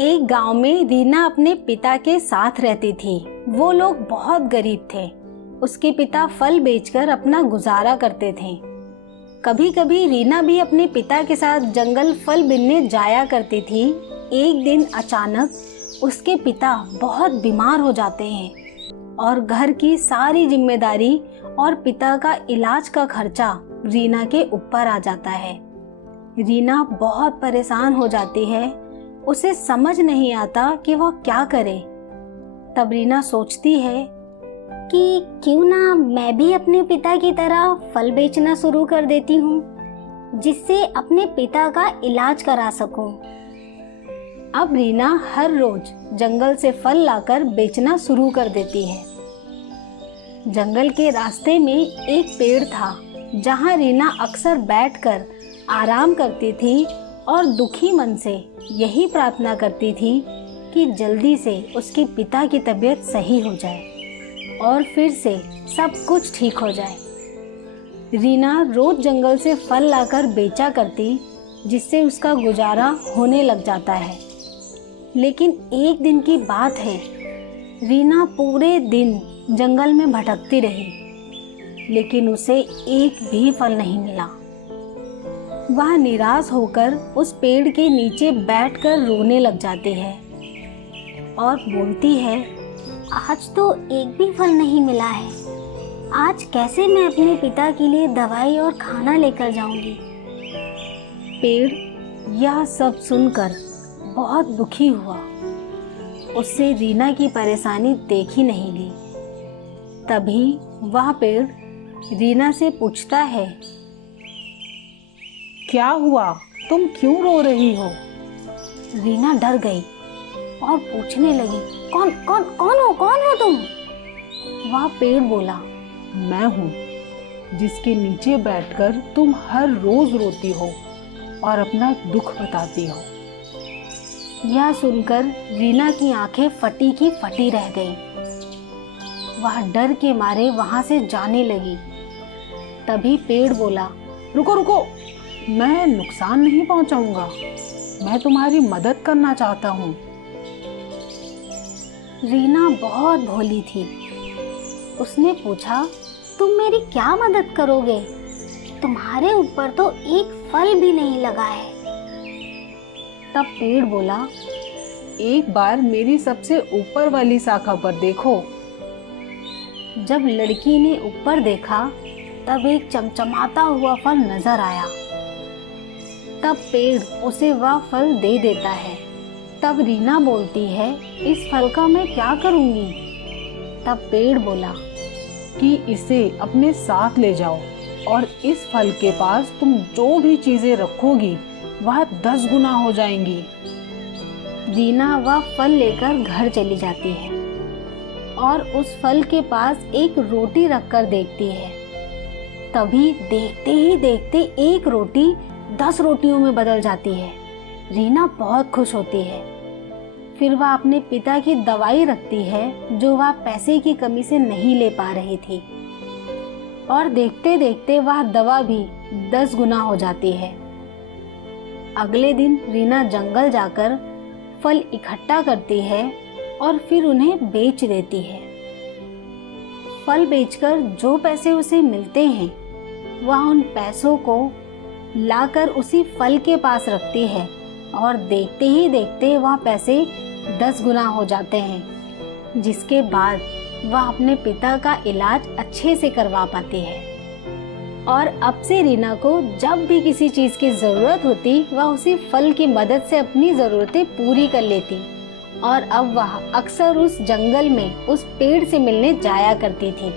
एक गांव में रीना अपने पिता के साथ रहती थी। वो लोग बहुत गरीब थे। उसके पिता फल बेचकर अपना गुजारा करते थे। कभी कभी रीना भी अपने पिता के साथ जंगल फल बीनने जाया करती थी। एक दिन अचानक उसके पिता बहुत बीमार हो जाते हैं और घर की सारी जिम्मेदारी और पिता का इलाज का खर्चा रीना के ऊपर आ जाता है। रीना बहुत परेशान हो जाती है। उसे समझ नहीं आता कि वह क्या करे। तब रीना सोचती है कि क्यों ना मैं भी अपने पिता की तरह फल बेचना शुरू कर देती हूँ, जिससे अपने पिता का इलाज करा सकूं। अब रीना हर रोज जंगल से फल लाकर बेचना शुरू कर देती है। जंगल के रास्ते में एक पेड़ था, जहाँ रीना अक्सर बैठकर आराम करती थी और दुखी मन से यही प्रार्थना करती थी कि जल्दी से उसके पिता की तबीयत सही हो जाए और फिर से सब कुछ ठीक हो जाए। रीना रोज जंगल से फल लाकर बेचा करती, जिससे उसका गुजारा होने लग जाता है। लेकिन एक दिन की बात है, रीना पूरे दिन जंगल में भटकती रही, लेकिन उसे एक भी फल नहीं मिला। वह निराश होकर उस पेड़ के नीचे बैठकर रोने लग जाती है और बोलती है, आज तो एक भी फल नहीं मिला है। आज कैसे मैं अपने पिता के लिए दवाई और खाना लेकर जाऊंगी। पेड़ यह सब सुनकर बहुत दुखी हुआ। उससे रीना की परेशानी देखी नहीं गई। तभी वह पेड़ रीना से पूछता है, क्या हुआ, तुम क्यों रो रही हो? रीना डर गई और पूछने लगी, कौन हो तुम? वह पेड़ बोला, मैं हूँ, जिसके नीचे बैठकर तुम हर रोज रोती हो और अपना दुख बताती हो। यह सुनकर रीना की आंखें फटी की फटी रह गई। वह डर के मारे वहां से जाने लगी। तभी पेड़ बोला, रुको रुको, मैं नुकसान नहीं पहुंचाऊंगा, मैं तुम्हारी मदद करना चाहता हूँ। रीना बहुत भोली थी। उसने पूछा, तुम मेरी क्या मदद करोगे? तुम्हारे ऊपर तो एक फल भी नहीं लगा है। तब पेड़ बोला, एक बार मेरी सबसे ऊपर वाली शाखा पर देखो। जब लड़की ने ऊपर देखा, तब एक चमचमाता हुआ फल नजर आया। तब पेड़ उसे वह फल दे देता है। तब रीना बोलती है, इस फल का मैं क्या करूंगी? तब पेड़ बोला कि इसे अपने साथ ले जाओ और इस फल के पास तुम जो भी चीजें रखोगी वह 10 गुना हो जाएंगी। रीना वह फल लेकर घर चली जाती है और उस फल के पास एक रोटी रखकर देखती है। तभी देखते ही देखते एक रोटी 10 रोटियों में बदल जाती है। रीना बहुत खुश होती है। फिर वह अपने पिता की दवाई रखती है, जो वह पैसे की कमी से नहीं ले पा रही थी, और देखते देखते वह दवा भी 10 गुना हो जाती है। अगले दिन रीना जंगल जाकर फल इकट्ठा करती है और फिर उन्हें बेच देती है। फल बेचकर जो पैसे उसे मिलते हैं, वह उन पैसों को लाकर उसी फल के पास रखती है और देखते ही देखते वह पैसे 10 गुना हो जाते हैं, जिसके बाद वह अपने पिता का इलाज अच्छे से करवा पाती है। और अब से रीना को जब भी किसी चीज़ की ज़रूरत होती, वह उसी फल की मदद से अपनी ज़रूरतें पूरी कर लेती। और अब वह अक्सर उस जंगल में उस पेड़ से मिलने जाया करती थी।